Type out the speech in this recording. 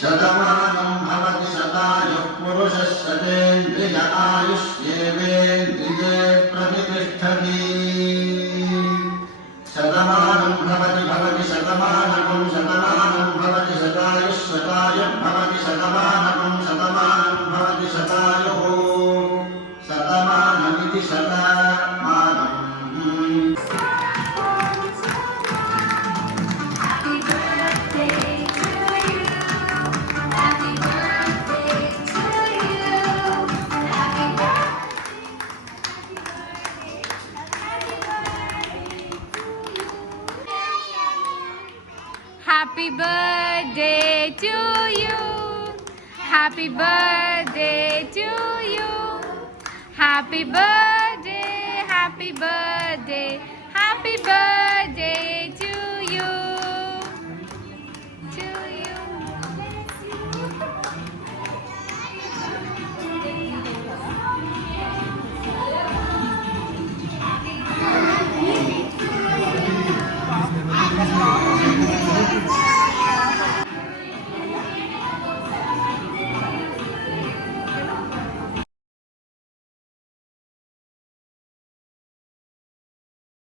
शतमानं भवति शतायुः पुरुषः शतेन्द्रिय आयुष्येवेन्द्रिये प्रतिष्ठति शतमानं भवति शतमानं भवति शतायुः शतायुर्भवति शतमानं भवति शतायुः शतमानमिति शतमानम् Happy birthday to you. Happy birthday to you. Happy birthday, happy birthday, happy birthday.